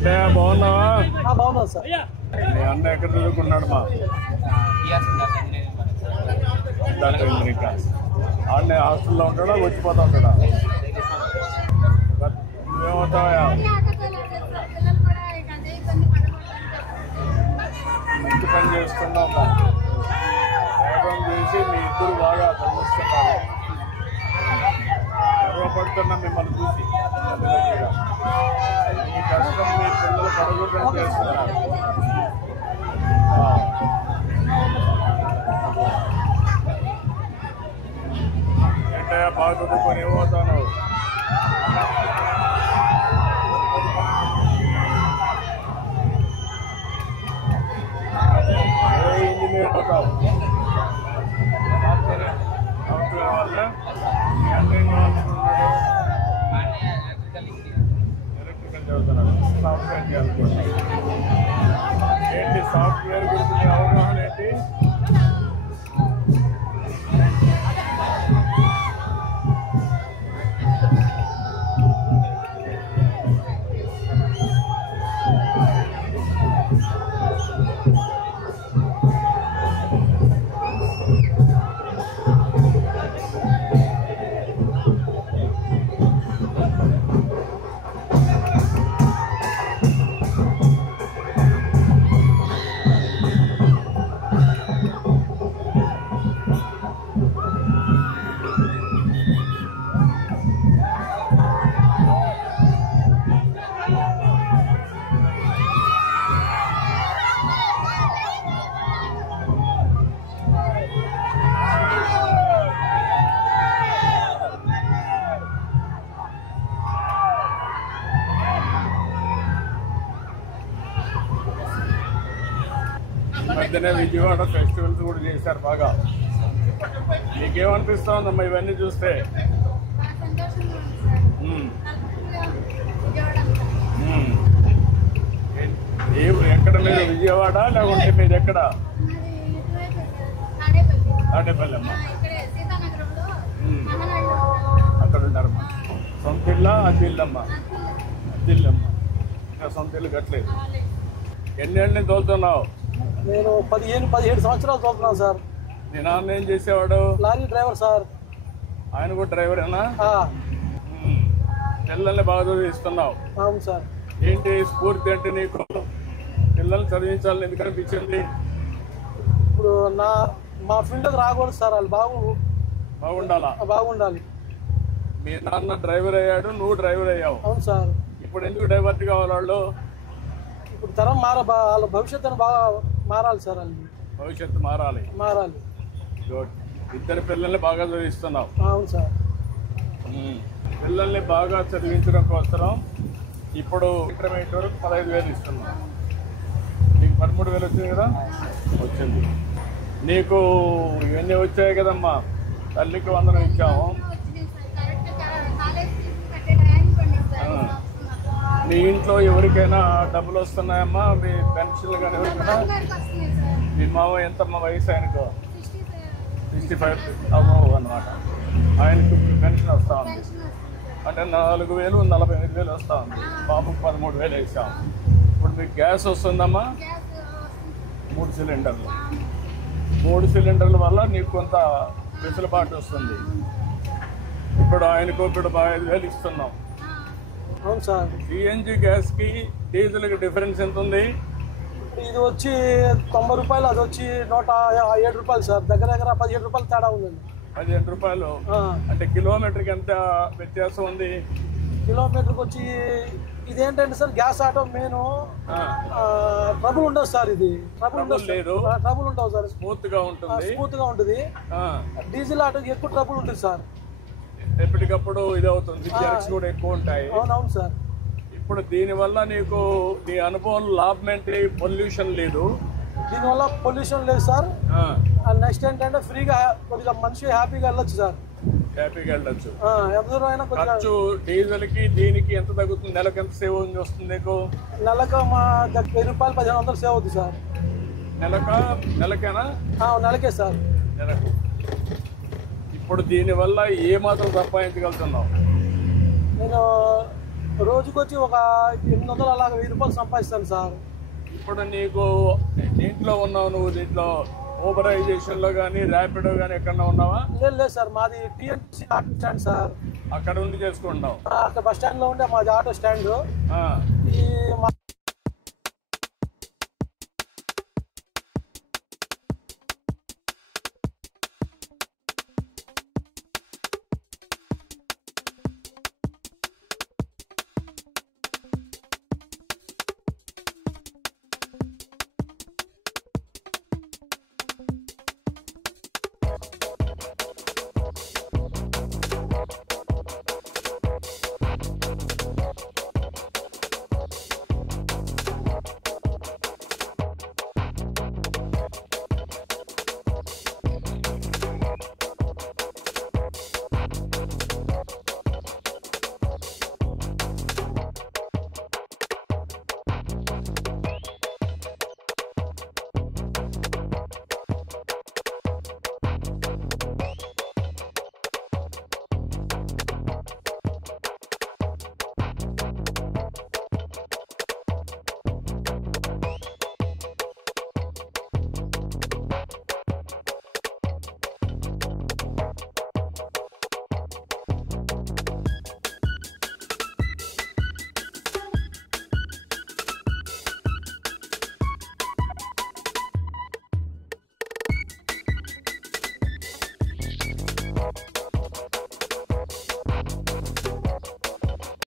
అంటే బాగున్నావా? బాగున్నాను సార్. మీ అన్న ఎక్కడ చదువుకున్నాడు? మా ఇంజనీరింగ్ క్లాస్ ఆడనే హాస్టల్లో ఉంటాడా, వచ్చిపోతా ఉంటాడా? నువ్వేమవుతావా? మంచి పని చేసుకున్నామ్మా. ప్రయోగం చేసి మీ ఇద్దరు బాగా చదివిస్తున్నారు. గర్వపడుతున్నా మిమ్మల్ని చూసి. మీ కష్టం మీ పిల్లలు పరుగులు చేస్తున్నారు. ఏంటయ్యా బాగా చదువుకొని ఏమవుతాను? ఇంజనీర్ అవుతావు. సాఫ్ట్వేర్ వాళ్ళ ఎలక్ట్రికల్ చదువుతున్నాడు. సాఫ్ట్వేర్ చేయాలనుకోండి. ఏంటి సాఫ్ట్వేర్ గురించి మీ అవగాహన ఏంటి? మధ్యనే విజయవాడ ఫెస్టివల్స్ కూడా చేశారు బాగా. నీకేమనిపిస్తా ఉందమ్మా ఇవన్నీ చూస్తే? ఎక్కడ మీరు విజయవాడ లేకుంటే మీరు ఎక్కడ? తాడేపల్లి అమ్మా. అక్కడ ఉంటారమ్మా. సొంత ఇల్లా అద్దిల్లమ్మా? అద్దిల్లమ్మా. ఇంకా సొంత ఇల్లు కట్టలేదు. ఎన్నేళ్ళని తోలుతున్నావు? నేను 17 సంవత్సరాలు చదువుతున్నాను సార్. నీ నాన్న ఏం చేసేవాడు? Lorry driver sir. ఆయన కూడా డ్రైవరేనా? పిల్లల్ని బాగా చదివిస్తున్నావు. అవును సార్. ఏంటి స్ఫూర్తి అంటే నీకు? పిల్లల్ని చదివించాలని ఎందుకు అనిపించింది? ఇప్పుడు మా ఫీల్డ్కి రాకూడదు సార్. వాళ్ళు బాగుండాలా? బాగుండాలి. మీ నాన్న డ్రైవర్ అయ్యాడు, నువ్వు డ్రైవర్ అయ్యావు. అవును సార్. ఇప్పుడు ఎందుకు డ్రైవర్కి కావాలి వాళ్ళు? ఇప్పుడు తరం వాళ్ళ భవిష్యత్తును బాగా మారాలి సార్. వాళ్ళు భవిష్యత్తు మారాలి. ఇద్దరు పిల్లల్ని బాగా చదివిస్తున్నావు. అవును సార్. పిల్లల్ని బాగా చదివించడం కోసం ఇప్పుడు ఇంటర్మీడియట్ వరకు 15,000 ఇస్తున్నాం. నీకు 13,000 వచ్చింది కదా? వచ్చింది. నీకు ఇవన్నీ వచ్చాయి కదమ్మా. తల్లికి వందనం ఇచ్చాము. మీ ఇంట్లో ఎవరికైనా డబ్బులు వస్తున్నాయమ్మా? మీ పెన్షన్లు కానీ ఎవరికైనా? మీ మామ ఎంతమ్మా వయసు? ఆయనకు 65 అమ్మవు అన్నమాట. ఆయనకు పెన్షన్ వస్తూ ఉంది. అంటే 4,000 45,000 వస్తూ ఉంది. బాబుకు 13,000 వేసాం. ఇప్పుడు మీకు గ్యాస్ వస్తుందమ్మా? 3 సిలిండర్లు. 3 సిలిండర్ల వల్ల నీకు కొంత వెసులుబాటు వస్తుంది. ఇప్పుడు ఆయనకు ఇప్పుడు 5,000 ఇస్తున్నాం. అవును సార్. సిఎన్జి గ్యాస్కి డీజిల్కి డిఫరెన్స్ ఎంత ఉంది? ఇది వచ్చి 90 రూపాయలు, అది వచ్చి 107 రూపాయలు సార్. దగ్గర 17 రూపాయలు తేడా ఉందండి. 17 రూపాయలు అంటే కిలోమీటర్కి ఎంత వ్యత్యాసం ఉంది? కిలోమీటర్కి వచ్చి ఇదేంటంటే sir gas auto main trouble ఉండదు సార్. ఇది ట్రబుల్ లేదు, ట్రబుల్ ఉండవు సార్. స్మూత్ గా ఉంటుంది. డీజిల్ ఆటోకి ఎక్కువ ట్రబుల్ ఉంటుంది సార్. ఎప్పటికప్పుడు ఇది అవుతుంది. జర్క్స్ కూడా ఎక్కువ ఉంటాయి. అవునవును సార్. ఇప్పుడు దీనివల్ల నీకు నీ అనుభవం లాభం ఏంటి? పొల్యూషన్ లేదు. దీనివల్ల పొల్యూషన్ లేదు సార్. నెక్స్ట్ ఏంటంటే ఫ్రీగా కొద్దిగా మనిషి హ్యాపీగా వెళ్ళొచ్చు సార్. హ్యాపీగా వెళ్ళొచ్చు. ఎంత దూరం అయినా ఖర్చు డీజిల్ కి దీనికి ఎంత తగ్గుతుంది? నెలకు ఎంత సేవ్ వస్తుంది నీకు? నెలకు మా 1000 రూపాయలు 1500 సేవ్ అవుతుంది సార్. నెలకేనా? నెలకే సార్. నెలకు. ఇప్పుడు దీనివల్ల ఏ మాత్రం సంపాదించగలుగుతున్నావు? నేను రోజుకొచ్చి ఒక 800 అలాగ 1000 రూపాయలు సంపాదిస్తాను సార్. ఇప్పుడు నీకు దీంట్లో ఉన్నావు, నువ్వు దీంట్లో ఊబరైజేషన్లో కానీ ర్యాపిడో కానీ ఎక్కడన్నా ఉన్నావా? లేదు సార్, మాది టీఎన్సీ ఆటో స్టాండ్ సార్. అక్కడ ఉండి చేసుకుంటున్నావు? అక్కడ బస్ స్టాండ్లో ఉండే మాది ఆటో స్టాండ్. ఆ. ఈ